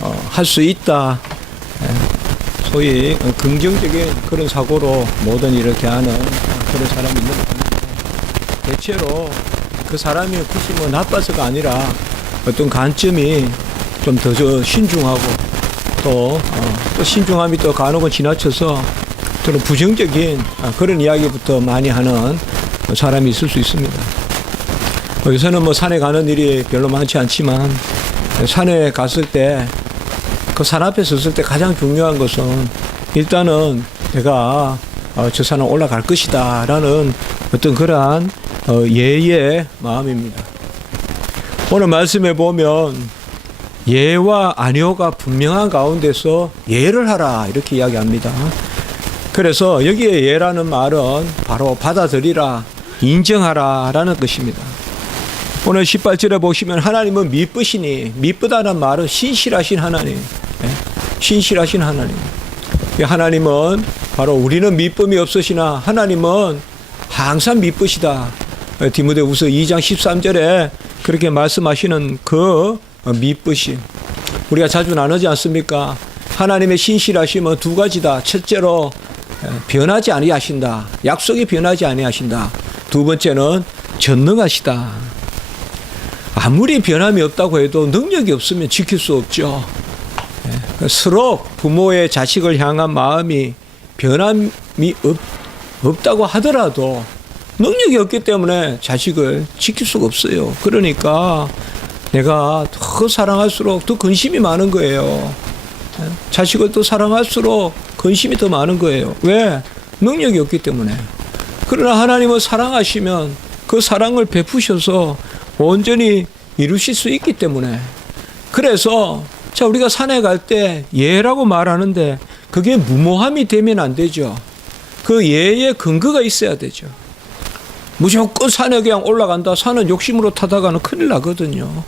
할 수 있다. 소위 긍정적인 그런 사고로 모든 일을 대하는 그런 사람이 있는 것 같습니다. 대체로 그 사람이 굳이 뭐 나빠서가 아니라 어떤 관점이 좀 더 신중하고 또 신중함이 또 간혹은 지나쳐서 저는 부정적인 그런 이야기부터 많이 하는 사람이 있을 수 있습니다. 요새는 뭐 산에 가는 일이 별로 많지 않지만 산에 갔을 때 그 산 앞에 섰을 때 가장 중요한 것은 일단은 내가 저 산에 올라갈 것이다 라는 어떤 그러한 예의 마음입니다. 오늘 말씀에 보면 예와 아니오가 분명한 가운데서 예를 하라 이렇게 이야기합니다. 그래서 여기에 예라는 말은 바로 받아들이라, 인정하라 라는 것입니다. 오늘 18절에 보시면 하나님은 미쁘시니, 미쁘다는 말은 신실하신 하나님, 신실하신 하나님. 하나님은 바로 우리는 미쁨이 없으시나 하나님은 항상 미쁘시다. 디모데후서 2장 13절에 그렇게 말씀하시는 그 미쁘심. 우리가 자주 나누지 않습니까? 하나님의 신실하심은 두 가지다. 첫째로 변하지 아니하신다. 약속이 변하지 아니하신다. 두 번째는 전능하시다. 아무리 변함이 없다고 해도 능력이 없으면 지킬 수 없죠. 서로 부모의 자식을 향한 마음이 변함이 없다고 하더라도 능력이 없기 때문에 자식을 지킬 수가 없어요. 그러니까 내가 더 사랑할수록 더 근심이 많은 거예요. 자식을 더 사랑할수록 근심이 더 많은 거예요. 왜? 능력이 없기 때문에. 그러나 하나님은 사랑하시면 그 사랑을 베푸셔서 온전히 이루실 수 있기 때문에. 그래서 자, 우리가 산에 갈 때 예라고 말하는데 그게 무모함이 되면 안 되죠. 그 예의 근거가 있어야 되죠. 무조건 산에 그냥 올라간다. 산은 욕심으로 타다가는 큰일 나거든요.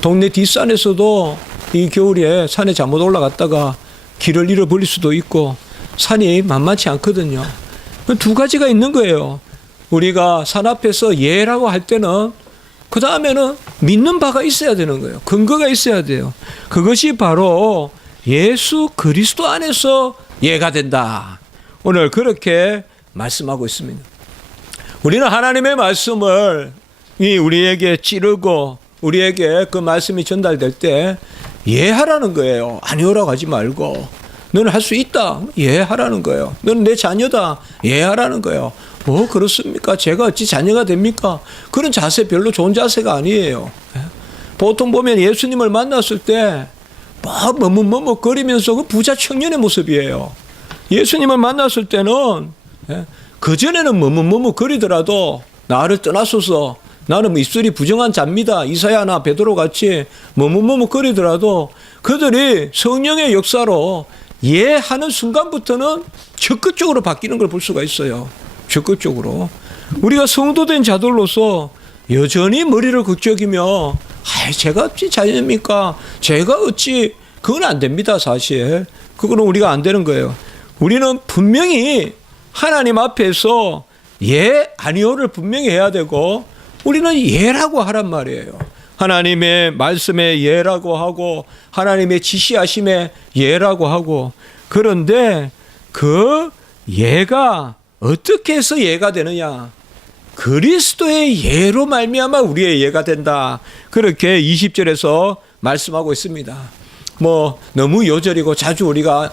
동네 뒷산에서도 이 겨울에 산에 잘못 올라갔다가 길을 잃어버릴 수도 있고 산이 만만치 않거든요. 두 가지가 있는 거예요. 우리가 산 앞에서 예라고 할 때는 그 다음에는 믿는 바가 있어야 되는 거예요. 근거가 있어야 돼요. 그것이 바로 예수 그리스도 안에서 예가 된다. 오늘 그렇게 말씀하고 있습니다. 우리는 하나님의 말씀을 우리에게 찌르고 우리에게 그 말씀이 전달될 때 예하라는 거예요. 아니오라고 하지 말고 너는 할 수 있다. 예하라는 거예요. 너는 내 자녀다. 예하라는 거예요. 뭐 그렇습니까? 제가 어찌 자녀가 됩니까? 그런 자세 별로 좋은 자세가 아니에요. 보통 보면 예수님을 만났을 때 머뭇거리면서 그 부자 청년의 모습이에요. 예수님을 만났을 때는 그전에는 머뭇거리더라도 나를 떠나소서 나는 입술이 부정한 자입니다. 이사야나 베드로 같이 머뭇거리더라도 그들이 성령의 역사로 예하는 순간부터는 적극적으로 바뀌는 걸 볼 수가 있어요. 적극적으로. 우리가 성도된 자들로서 여전히 머리를 극적이며 제가 어찌 자녀입니까? 제가 어찌 그건 안 됩니다. 사실 그거는 우리가 안 되는 거예요. 우리는 분명히 하나님 앞에서 예 아니오를 분명히 해야 되고 우리는 예라고 하란 말이에요. 하나님의 말씀에 예라고 하고 하나님의 지시하심에 예라고 하고 그런데 그 예가 어떻게 해서 예가 되느냐? 그리스도의 예로 말미암아 우리의 예가 된다. 그렇게 20절에서 말씀하고 있습니다. 뭐 너무 요절이고 자주 우리가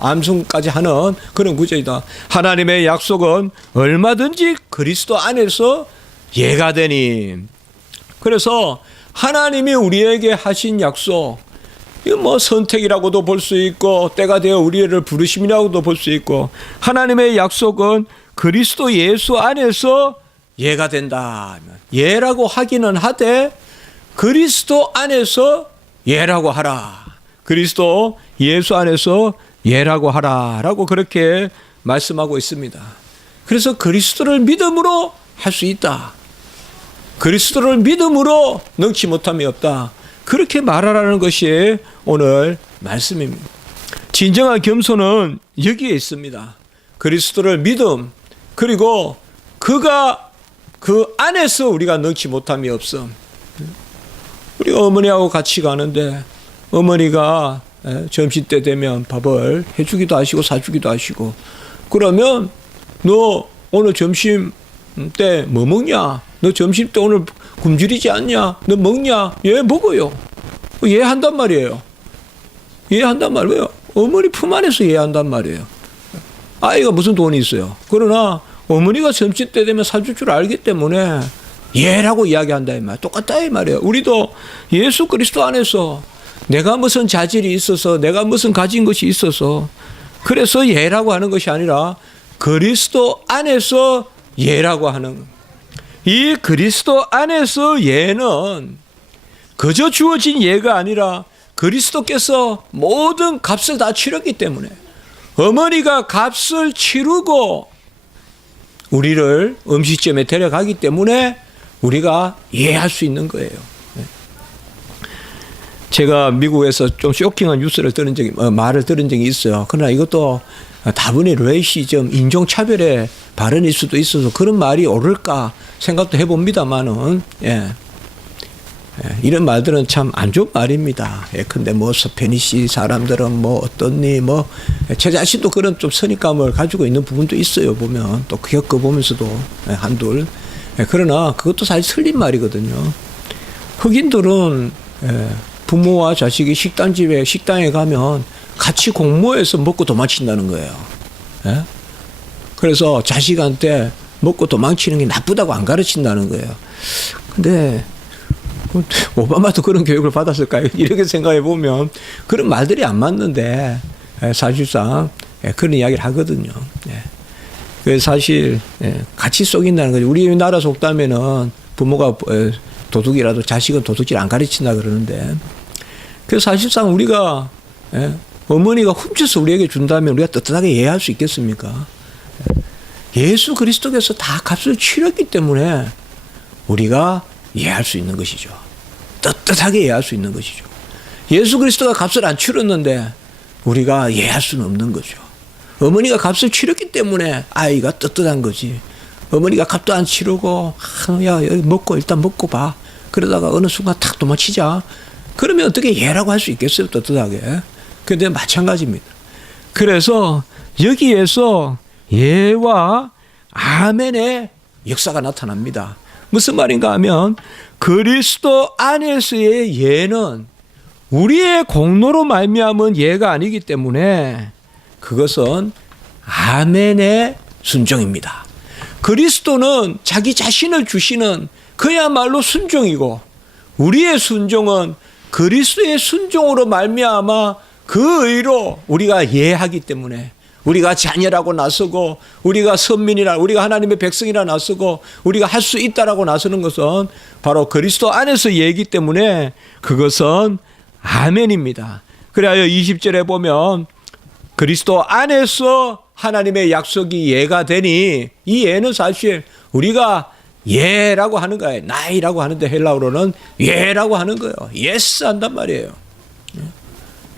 암송까지 하는 그런 구절이다. 하나님의 약속은 얼마든지 그리스도 안에서 예가 되니. 그래서 하나님이 우리에게 하신 약속, 이거 뭐 선택이라고도 볼 수 있고 때가 되어 우리를 부르심이라고도 볼 수 있고 하나님의 약속은 그리스도 예수 안에서 예가 된다. 예라고 하기는 하되 그리스도 안에서 예라고 하라. 그리스도 예수 안에서 예라고 하라라고 그렇게 말씀하고 있습니다. 그래서 그리스도를 믿음으로 할 수 있다. 그리스도를 믿음으로 능치 못함이 없다. 그렇게 말하라는 것이 오늘 말씀입니다. 진정한 겸손은 여기에 있습니다. 그리스도를 믿음, 그리고 그가 그 안에서 우리가 능치 못함이 없음. 우리 어머니하고 같이 가는데 어머니가 점심 때 되면 밥을 해주기도 하시고 사주기도 하시고, 그러면 너 오늘 점심 때 뭐 먹냐? 너 점심 때 오늘 굶주리지 않냐? 너 먹냐? 예, 먹어요. 이해한단 말이에요. 이해한단 말이에요. 어머니 품 안에서 이해한단 말이에요. 아이가 무슨 돈이 있어요. 그러나 어머니가 점심 때 되면 사줄 줄 알기 때문에 예라고 이야기한다 이 말. 똑같다 이 말이에요. 우리도 예수 그리스도 안에서 내가 무슨 자질이 있어서, 내가 무슨 가진 것이 있어서 그래서 예라고 하는 것이 아니라 그리스도 안에서 예라고 하는, 이 그리스도 안에서 예는 그저 주어진 예가 아니라 그리스도께서 모든 값을 다 치렀기 때문에, 어머니가 값을 치르고 우리를 음식점에 데려가기 때문에 우리가 이해할 수 있는 거예요. 제가 미국에서 좀 쇼킹한 뉴스를 들은 적이, 말을 들은 적이 있어요. 그러나 이것도 다분히 레이시즘, 인종차별의 발언일 수도 있어서 그런 말이 옳을까 생각도 해봅니다만은, 이런 말들은 참 안 좋은 말입니다. 근데 뭐 스페니시 사람들은 뭐 어떻니, 뭐 제 자신도 그런 좀 선입감을 가지고 있는 부분도 있어요. 보면 또 겪어보면서도 한둘. 그러나 그것도 사실 틀린 말이거든요. 흑인들은 부모와 자식이 식당에 가면 같이 공모해서 먹고 도망친다는 거예요. 그래서 자식한테 먹고 도망치는 게 나쁘다고 안 가르친다는 거예요. 근데 오바마도 그런 교육을 받았을까요? 이렇게 생각해 보면 그런 말들이 안 맞는데 사실상 그런 이야기를 하거든요. 그래서 사실 같이 속인다는 거죠. 우리나라 속담에는 부모가 도둑이라도 자식은 도둑질 안 가르친다 그러는데, 그래서 사실상 우리가 어머니가 훔쳐서 우리에게 준다면 우리가 떳떳하게 이해할 수 있겠습니까? 예수 그리스도께서 다 값을 치렀기 때문에 우리가 이해할 수 있는 것이죠. 떳떳하게 이해할 수 있는 것이죠. 예수 그리스도가 값을 안 치렀는데 우리가 이해할 수는 없는 거죠. 어머니가 값을 치렀기 때문에 아이가 떳떳한 거지. 어머니가 값도 안 치르고, 야, 여기 먹고, 일단 먹고 봐. 그러다가 어느 순간 탁 도망치자. 그러면 어떻게 예라고 할 수 있겠어요, 떳떳하게. 근데 마찬가지입니다. 그래서 여기에서 예와 아멘의 역사가 나타납니다. 무슨 말인가 하면 그리스도 안에서의 예는 우리의 공로로 말미암은 예가 아니기 때문에 그것은 아멘의 순종입니다. 그리스도는 자기 자신을 주시는 그야말로 순종이고, 우리의 순종은 그리스도의 순종으로 말미암아 그 의로 우리가 예하기 때문에, 우리가 자녀라고 나서고 우리가 선민이라, 우리가 하나님의 백성이라 나서고 우리가 할 수 있다라고 나서는 것은 바로 그리스도 안에서 예이기 때문에 그것은 아멘입니다. 그래야 20절에 보면 그리스도 안에서 하나님의 약속이 예가 되니, 이 예는 사실 우리가 예라고 하는 거예요. 나이라고 하는데 헬라어로는 예라고 하는 거예요. 예스 한단 말이에요.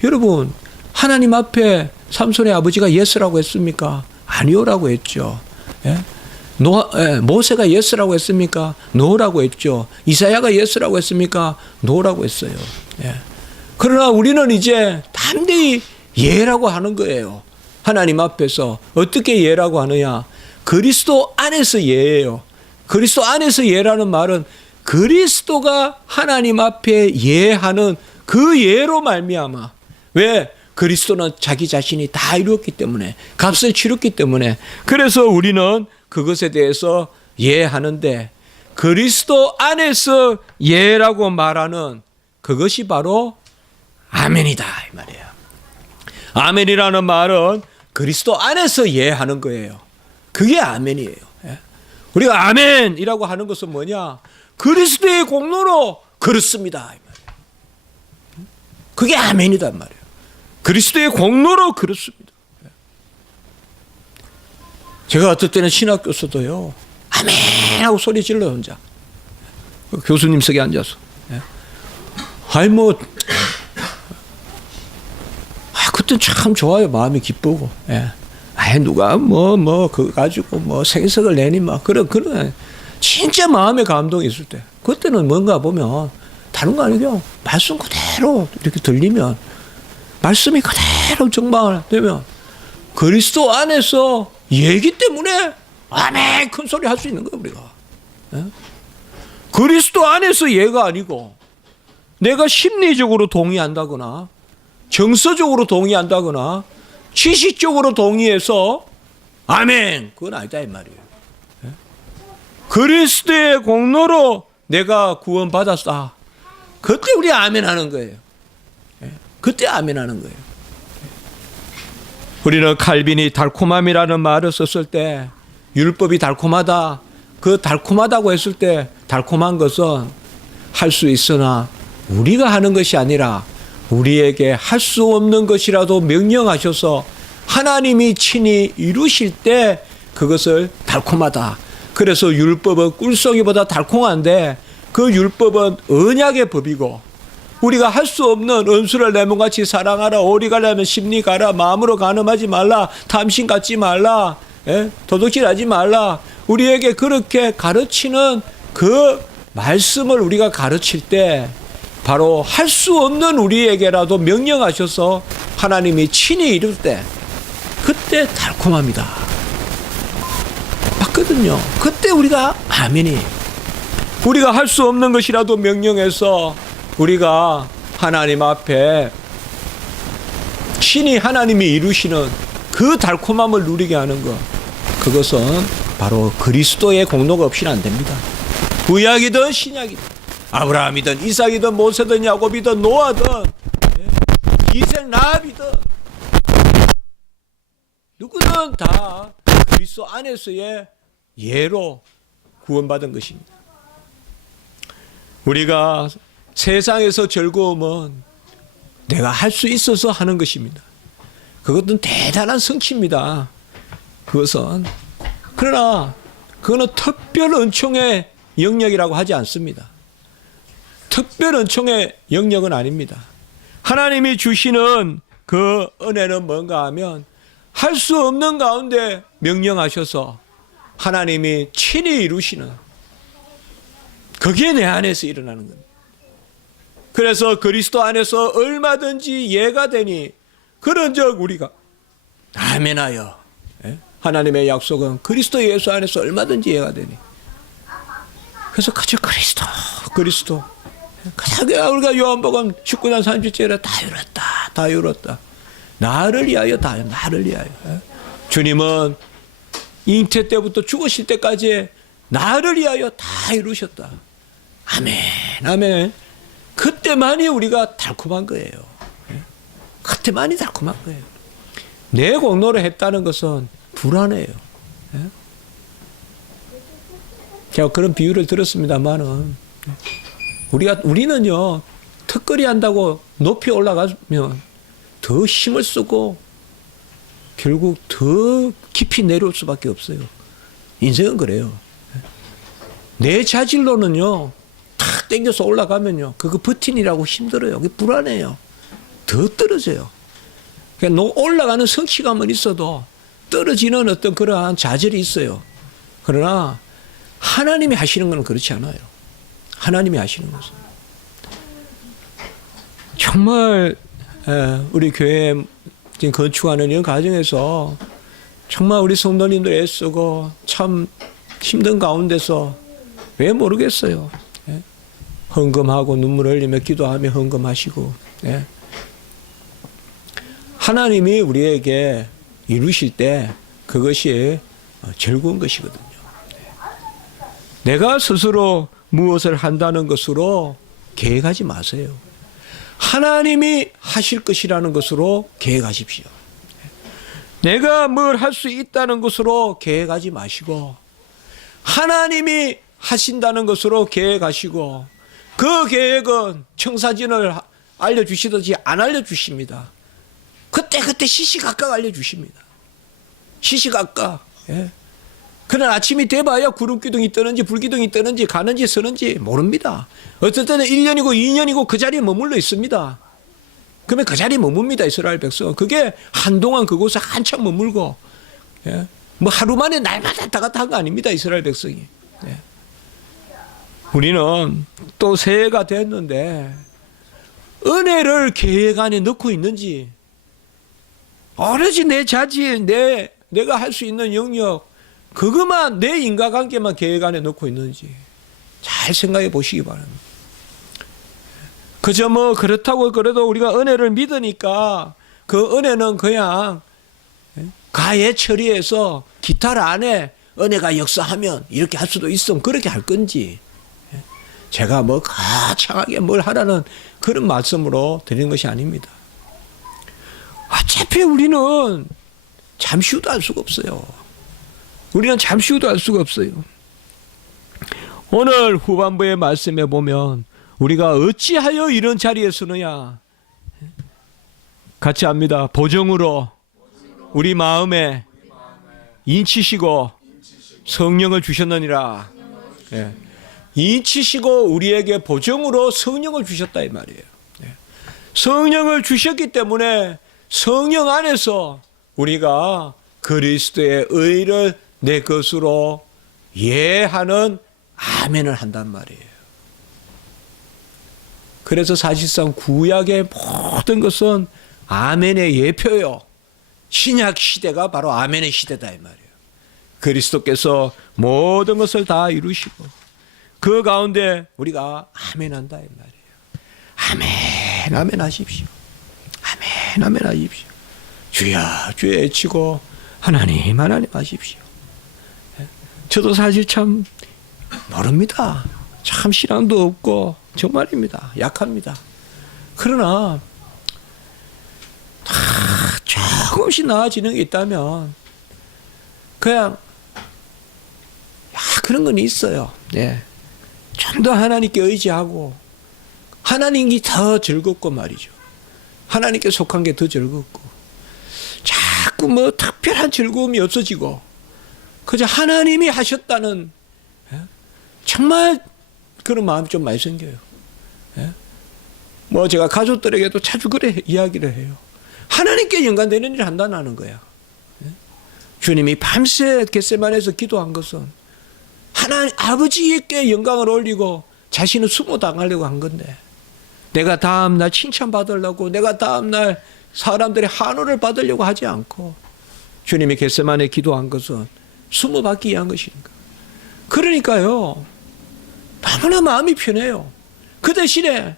여러분, 하나님 앞에 삼손의 아버지가 예스라고 했습니까? 아니오라고 했죠. 모세가 예스라고 했습니까? 노라고 했죠. 이사야가 예스라고 했습니까? 노라고 했어요. 그러나 우리는 이제 담대히 예라고 하는 거예요. 하나님 앞에서. 어떻게 예라고 하느냐? 그리스도 안에서 예예요. 그리스도 안에서 예라는 말은 그리스도가 하나님 앞에 예하는 그 예로 말미암아. 왜? 그리스도는 자기 자신이 다 이루었기 때문에, 값을 치렀기 때문에, 그래서 우리는 그것에 대해서 예하는데, 그리스도 안에서 예라고 말하는 그것이 바로 아멘이다 이 말이에요. 아멘이라는 말은 그리스도 안에서 예하는 거예요. 그게 아멘이에요. 우리가 아멘이라고 하는 것은 뭐냐? 그리스도의 공로로 그렇습니다 이 말이에요. 그게 아멘이다 말이에요. 그리스도의 공로로 그렇습니다. 제가 어떨 때는 신학교에서도요, 아멘 하고 소리 질러요, 혼자. 교수님석에 앉아서. 아니 뭐 그때 참 좋아요. 마음이 기쁘고. 아예 누가 그거 가지고 생석을 내니 그런 진짜 마음의 감동이 있을 때, 그때는 뭔가 보면 다른 거 아니고 말씀 그대로 그대로 이렇게 들리면, 말씀이 그대로 정말되면 그리스도 안에서 예기 때문에 아멘 큰 소리 할 수 있는 거예요, 우리가. 예? 그리스도 안에서 예가 아니고 내가 심리적으로 동의한다거나 정서적으로 동의한다거나 지식적으로 동의해서 아멘 그건 아니다 이 말이에요. 예? 그리스도의 공로로 내가 구원받았다. 그때 우리 아멘 하는 거예요. 예? 그때 아멘 하는 거예요. 우리는 칼빈이 달콤함이라는 말을 썼을 때 율법이 달콤하다. 그 달콤하다고 했을 때 달콤한 것은 할 수 있으나 우리가 하는 것이 아니라 우리에게 할 수 없는 것이라도 명령하셔서 하나님이 친히 이루실 때 그것을 달콤하다. 그래서 율법은 꿀송이보다 달콤한데 그 율법은 언약의 법이고 우리가 할 수 없는 은수를 레몬같이 사랑하라, 오리 가려면 심리 가라, 마음으로 간음하지 말라, 탐심 갖지 말라, 도둑질하지 말라. 우리에게 그렇게 가르치는 그 말씀을 우리가 가르칠 때 바로 할 수 없는 우리에게라도 명령하셔서 하나님이 친히 이룰 때 그때 달콤합니다. 맞거든요. 그때 우리가 아멘이 우리가 할 수 없는 것이라도 명령해서 우리가 하나님 앞에 친히 하나님이 이루시는 그 달콤함을 누리게 하는 것, 그것은 바로 그리스도의 공로가 없이는 안 됩니다. 구약이든 신약이든 아브라함이든 이삭이든 모세든 야곱이든 노아든 기생 라합이든 누구든 다 그리스도 안에서의 예로 구원받은 것입니다. 우리가 세상에서 즐거움은 내가 할 수 있어서 하는 것입니다. 그것은 대단한 성취입니다. 그것은 그러나 그거는 특별 은총의 영역이라고 하지 않습니다. 특별 은총의 영역은 아닙니다. 하나님이 주시는 그 은혜는 뭔가 하면 할 수 없는 가운데 명령하셔서 하나님이 친히 이루시는 그게 내 안에서 일어나는 겁니다. 그래서 그리스도 안에서 얼마든지 예가 되니 그런즉 우리가 아멘하여 하나님의 약속은 그리스도 예수 안에서 얼마든지 예가 되니 그래서 그저 그리스도 우리가 요한복음 19장 30절에 다 이뤘다 나를 위하여 나를 위하여 주님은 잉태 때부터 죽으실 때까지 나를 위하여 다 이루셨다. 아멘 아멘. 그때만이 우리가 달콤한 거예요. 그때만이 달콤한 거예요. 내 공로를 했다는 것은 불안해요. 제가 그런 비유를 들었습니다만은 우리는요 턱걸이 한다고 높이 올라가면 더 힘을 쓰고 결국 더 깊이 내려올 수밖에 없어요. 인생은 그래요. 내 자질로는요 탁 당겨서 올라가면요 그거 버틴이라고 힘들어요. 그게 불안해요. 더 떨어져요. 그러니까 올라가는 성취감은 있어도 떨어지는 어떤 그러한 좌절이 있어요. 그러나 하나님이 하시는 건 그렇지 않아요. 하나님이 하시는 것은 정말 우리 교회 지금 건축하는 이런 과정에서 정말 우리 성도님들 애쓰고 참 힘든 가운데서 왜 모르겠어요. 헌금하고 눈물 흘리며 기도하며 헌금하시고 하나님이 우리에게 이루실 때 그것이 즐거운 것이거든요. 내가 스스로 무엇을 한다는 것으로 계획하지 마세요. 하나님이 하실 것이라는 것으로 계획하십시오. 내가 뭘 할 수 있다는 것으로 계획하지 마시고 하나님이 하신다는 것으로 계획하시고 그 계획은 청사진을 알려주시듯이 안 알려주십니다. 그때 시시각각 알려주십니다. 시시각각. 그날 아침이 돼봐야 구름기둥이 뜨는지 불기둥이 뜨는지 가는지 서는지 모릅니다. 어떨 때는 1년이고 2년이고 그 자리에 머물러 있습니다. 그러면 그 자리에 머뭅니다. 이스라엘 백성. 그게 한동안 그곳에 한참 머물고 뭐 하루 만에 날마다 왔다 갔다 한 거 아닙니다. 이스라엘 백성이. 우리는 또 새해가 됐는데 은혜를 계획 안에 넣고 있는지, 오로지 내 자질, 내가 할 수 있는 영역, 그것만, 내 인과관계만 계획 안에 넣고 있는지 잘 생각해 보시기 바랍니다. 그저 뭐 그렇다고 그래도 우리가 은혜를 믿으니까 그 은혜는 그냥 가해 처리해서 기타 안에 은혜가 역사하면 이렇게 할 수도 있으면 그렇게 할 건지, 제가 뭐 거창하게 뭘 하라는 그런 말씀으로 드리는 것이 아닙니다. 어차피 우리는 잠시 후도 할 수가 없어요. 우리는 잠시 후도 할 수가 없어요. 오늘 후반부의 말씀에 보면 우리가 어찌하여 이런 자리에 서느냐, 같이 합니다. 보정으로 우리 마음에 인치시고 성령을 주셨느니라. 예. 인치시고 우리에게 보정으로 성령을 주셨다 이 말이에요. 예. 성령을 주셨기 때문에 성령 안에서 우리가 그리스도의 의를 내 것으로 예하는 아멘을 한단 말이에요. 그래서 사실상 구약의 모든 것은 아멘의 예표요. 신약 시대가 바로 아멘의 시대다 이 말이에요. 그리스도께서 모든 것을 다 이루시고 그 가운데 우리가 아멘한다 이 말이에요. 아멘 아멘 하십시오. 아멘 아멘 하십시오. 주여 주여 외치고 하나님 하나님 하십시오. 저도 사실 참 모릅니다. 참 신앙도 없고 정말입니다. 약합니다. 그러나 조금씩 나아지는 게 있다면 그냥 그런 건 있어요. 네. 좀 더 하나님께 의지하고 하나님이 더 즐겁고 말이죠. 하나님께 속한 게 더 즐겁고 자꾸 뭐 특별한 즐거움이 없어지고 그저 하나님이 하셨다는 정말 그런 마음이 좀 많이 생겨요. 뭐 제가 가족들에게도 자주 그래 이야기를 해요. 하나님께 연관되는 일을 한다는 거야. 주님이 밤새 겟세마네에서 기도한 것은 하나님 아버지께 영광을 올리고 자신을 수모 당하려고 한 건데, 내가 다음날 칭찬받으려고, 내가 다음날 사람들의 한호를 받으려고 하지 않고 주님이 겟세마네 기도한 것은 수모 받기 위한 것이니까. 그러니까요, 너무나 마음이 편해요. 그 대신에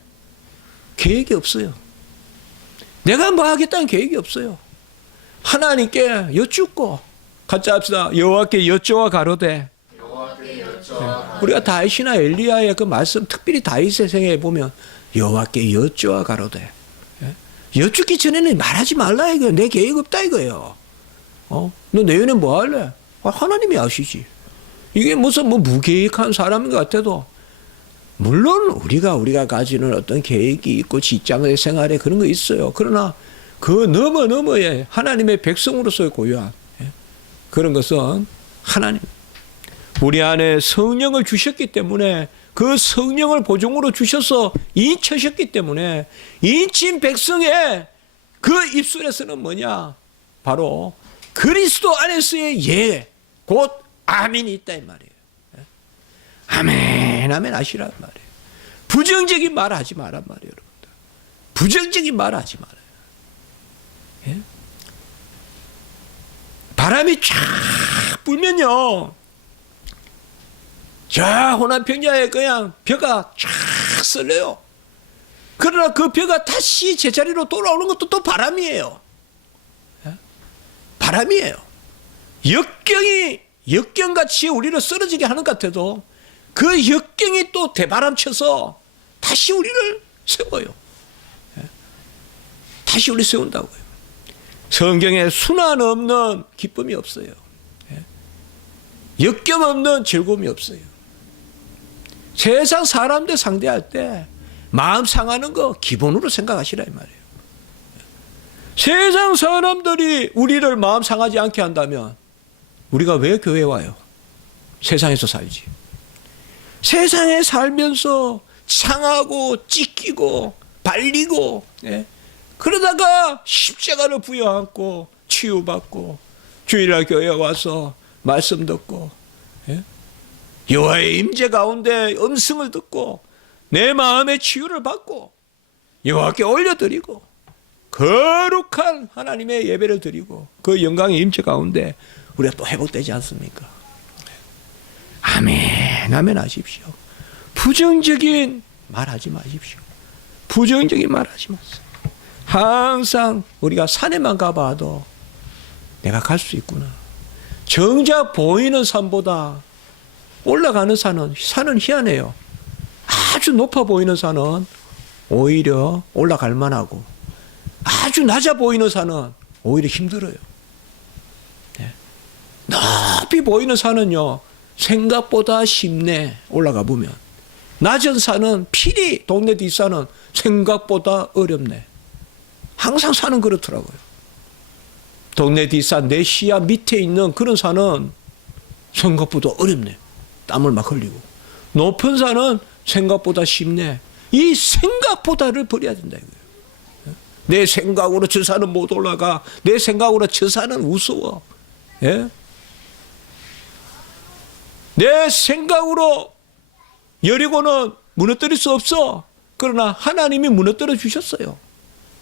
계획이 없어요. 내가 뭐 하겠다는 계획이 없어요. 하나님께 여쭙고, 같이 합시다. 여호와께 여쭤와 가로되. 우리가 다윗이나 엘리야의 그 말씀, 특별히 다윗의 생애에 보면 여호와께 여쭤와 가로되. 여쭙기 전에는 말하지 말라 이거예요. 내 계획 없다 이거예요. 너 내년에 뭐 할래? 하나님이 아시지. 이게 무슨 뭐 무계획한 사람인 것 같아도, 물론 우리가 가지는 어떤 계획이 있고 직장의 생활에 그런 거 있어요. 그러나 그 너머에 하나님의 백성으로서의 고유한 그런 것은 하나님, 우리 안에 성령을 주셨기 때문에, 그 성령을 보증으로 주셔서 인치셨기 때문에 인친 백성의 그 입술에서는 뭐냐? 바로 그리스도 안에서의 예, 곧 아멘이 있다 이 말이에요. 아멘 아멘 하시란 말이에요. 부정적인 말 하지 마란 말이에요. 여러분들. 부정적인 말 하지 말아요. 예? 바람이 쫙 불면요, 저 호남평야에 그냥 벼가 쫙 쓸려요. 그러나 그 벼가 다시 제자리로 돌아오는 것도 또 바람이에요. 예? 바람이에요. 역경같이 우리를 쓰러지게 하는 것 같아도 그 역경이 또 대바람 쳐서 다시 우리를 세워요. 다시 우리 세운다고요. 성경에 순환 없는 기쁨이 없어요. 역경 없는 즐거움이 없어요. 세상 사람들 상대할 때 마음 상하는 거 기본으로 생각하시라 이 말이에요. 세상 사람들이 우리를 마음 상하지 않게 한다면 우리가 왜 교회에 와요? 세상에서 살지. 세상에 살면서 상하고 찢기고 발리고, 그러다가 십자가를 부여안고 치유받고 주일날 교회에 와서 말씀 듣고, 여호와의 임재 가운데 음성을 듣고 내 마음의 치유를 받고 여호와께 올려드리고 거룩한 하나님의 예배를 드리고 그 영광의 임재 가운데 우리가 또 회복되지 않습니까? 아멘, 아멘 하십시오. 부정적인 말하지 마십시오. 부정적인 말하지 마세요. 항상 우리가 산에만 가봐도 내가 갈 수 있구나. 정작 보이는 산보다 올라가는 산은 희한해요. 아주 높아 보이는 산은 오히려 올라갈 만하고 아주 낮아 보이는 산은 오히려 힘들어요. 네. 높이 보이는 산은요 생각보다 쉽네. 올라가 보면 낮은 산은 필히 동네 뒷산은 생각보다 어렵네. 항상 산은 그렇더라고요. 동네 뒷산 내 시야 밑에 있는 그런 산은 생각보다 어렵네. 땀을 막 흘리고. 높은 산은 생각보다 쉽네. 이 생각보다를 버려야 된다 이거예요. 내 생각으로 저 산은 못 올라가. 내 생각으로 저 산은 우스워. 예? 내 생각으로 여리고는 무너뜨릴 수 없어. 그러나 하나님이 무너뜨려 주셨어요.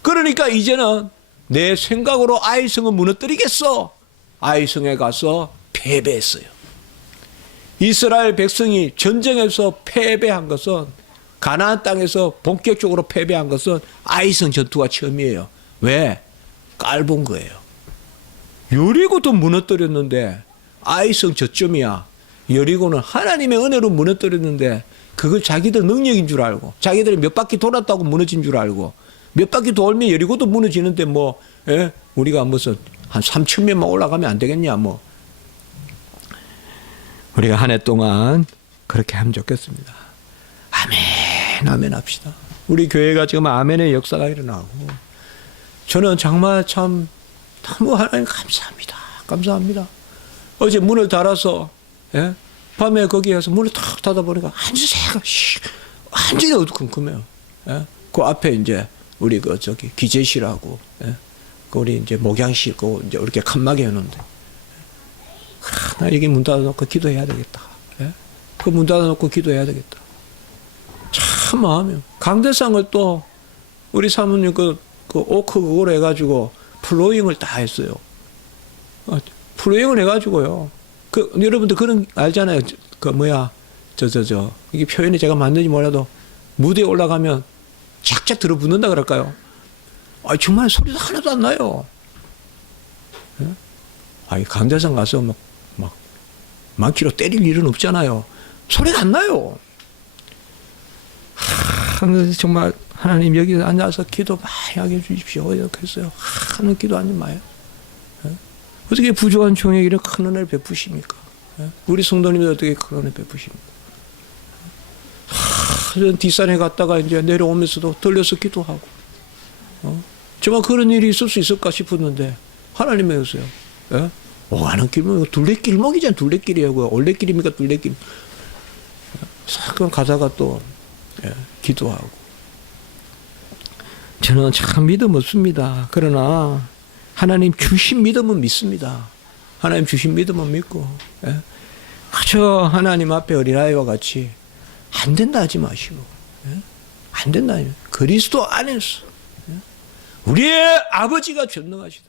그러니까 이제는 내 생각으로 아이성을 무너뜨리겠어. 아이성에 가서 패배했어요. 이스라엘 백성이 전쟁에서 패배한 것은 가나안 땅에서 본격적으로 패배한 것은 아이성 전투가 처음이에요. 왜? 깔본 거예요. 여리고도 무너뜨렸는데 아이성 저점이야. 여리고는 하나님의 은혜로 무너뜨렸는데 그걸 자기들 능력인 줄 알고 자기들이 몇 바퀴 돌았다고 무너진 줄 알고 몇 바퀴 돌면 여리고도 무너지는데 뭐 우리가 무슨 한 3,000명만 올라가면 안 되겠냐 뭐. 우리가 한 해 동안 그렇게 하면 좋겠습니다. 아멘, 아멘 합시다. 우리 교회가 지금 아멘의 역사가 일어나고 저는 정말 참 너무 하나님 감사합니다. 감사합니다. 어제 문을 닫아서 밤에 거기에서 문을 탁 닫아보니까 완전히 어두컴컴해요. 그 앞에 이제 우리 기재실하고 그 우리 이제 목양실 그 이제 이렇게 칸막이 해놓는데 나 여기 문 닫아놓고 기도해야 되겠다. 그 문 닫아놓고 기도해야 되겠다. 참 마음이요. 강대상을 또 우리 사모님 그 오크 그거로 해가지고 플로잉을 다 했어요. 플로잉을 해가지고요. 여러분들 그런 알잖아요. 이게 표현이 제가 맞는지 몰라도 무대에 올라가면 착착 들어붙는다 그럴까요? 정말 소리도 하나도 안 나요. 강대상 가서 막 키로 때릴 일은 없잖아요. 소리가 안 나요. 정말 하나님 여기 앉아서 기도 많이 하게 해주십시오. 이렇게 했어요. 하는 기도 하지 마요. 어떻게 부족한 종에게 큰 은혜를 베푸십니까? 우리 성도님들 어떻게 큰 은혜 베푸십니까? 뒷산에 갔다가 이제 내려오면서도 들려서 기도하고, 정말 그런 일이 있을 수 있을까 싶었는데, 하나님이 오세요. 오가는 길목, 둘레길목이잖아요. 둘레길이에요. 올레길입니까? 둘레길. 그럼 가다가 또, 기도하고. 저는 참 믿음 없습니다. 그러나, 하나님 주신 믿음은 믿습니다. 하나님 주신 믿음은 믿고, 그저 하나님 앞에 어린아이와 같이 안 된다 하지 마시고, 안 된다. 그리스도 안에서 우리의 아버지가 전능하시다.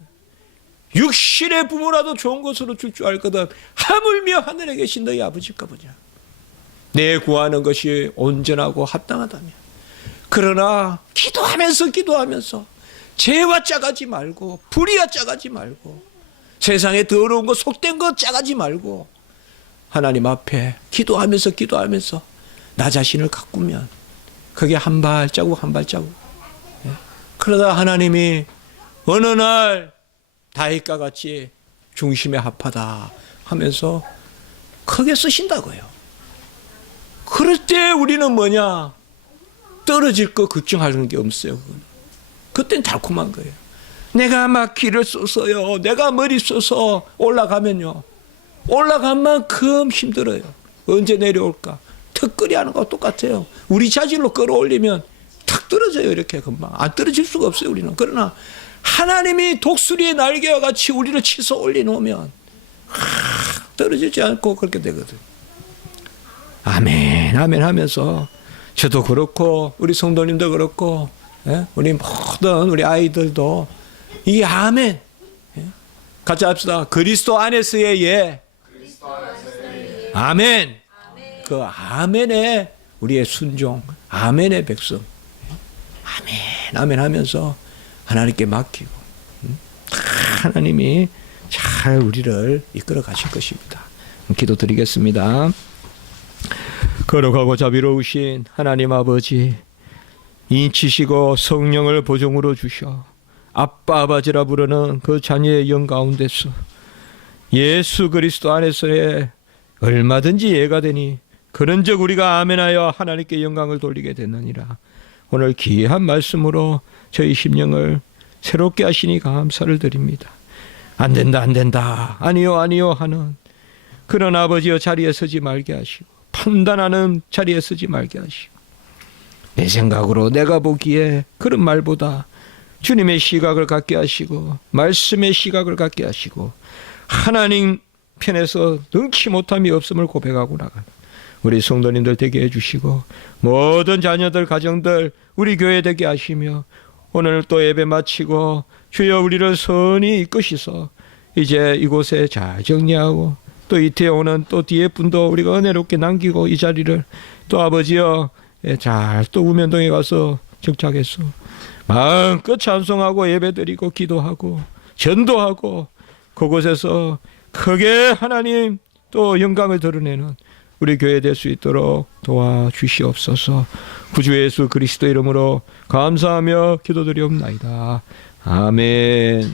육신의 부모라도 좋은 것으로 줄 줄 알거든 하물며 하늘에 계신 너희 아버지일까 보자. 내 구하는 것이 온전하고 합당하다면. 그러나 기도하면서 죄와 짜가지 말고 불의와 짜가지 말고 세상에 더러운 것 속된 것 짜가지 말고 하나님 앞에 기도하면서 나 자신을 가꾸면 그게 한 발자국 그러다 하나님이 어느 날 다윗과 같이 중심에 합하다 하면서 크게 쓰신다고요. 그럴 때 우리는 뭐냐? 떨어질 거 걱정하는 게 없어요. 그때는 달콤한 거예요. 내가 막 길을 써서요. 내가 머리 써서 올라가면요. 올라간 만큼 힘들어요. 언제 내려올까? 턱걸이 하는 거와 똑같아요. 우리 자질로 끌어올리면 탁 떨어져요. 이렇게 금방. 안 떨어질 수가 없어요. 우리는. 그러나 하나님이 독수리의 날개와 같이 우리를 치서 올려놓으면 떨어지지 않고 그렇게 되거든. 아멘 아멘 하면서 저도 그렇고 우리 성도님도 그렇고 우리 모든 우리 아이들도 이게 아멘. 같이 합시다. 그리스도 안에서의 예. 아멘. 그 아멘에 우리의 순종, 아멘의 백성. 아멘, 아멘 하면서 하나님께 맡기고 하나님이 잘 우리를 이끌어 가실 것입니다. 기도드리겠습니다. 거룩하고 자비로우신 하나님 아버지, 인치시고 성령을 보종으로 주셔 아빠 아버지라 부르는 그 자녀의 영 가운데서 예수 그리스도 안에서의 얼마든지 예가 되니 그런즉 우리가 아멘하여 하나님께 영광을 돌리게 됐느니라. 오늘 귀한 말씀으로 저희 심령을 새롭게 하시니 감사를 드립니다. 안 된다 안 된다 아니요 아니요 하는 그런 아버지여 자리에 서지 말게 하시고, 판단하는 자리에 서지 말게 하시고, 내 생각으로 내가 보기에 그런 말보다 주님의 시각을 갖게 하시고 말씀의 시각을 갖게 하시고 하나님 편에서 능치 못함이 없음을 고백하고 나가는 우리 성도님들 되게 해주시고, 모든 자녀들 가정들 우리 교회 되게 하시며, 오늘 또 예배 마치고 주여 우리를 선히 이끄시서 이제 이곳에 잘 정리하고 또 이태에 오는 또 뒤에 분도 우리가 은혜롭게 남기고 이 자리를 또 아버지여 잘 또 우면동에 가서 정착해서 마음껏 찬송하고 예배드리고 기도하고 전도하고 그곳에서 크게 하나님 또 영광을 드러내는 우리 교회 될 수 있도록 도와주시옵소서. 구주 예수 그리스도 이름으로 감사하며 기도드리옵나이다. 아멘.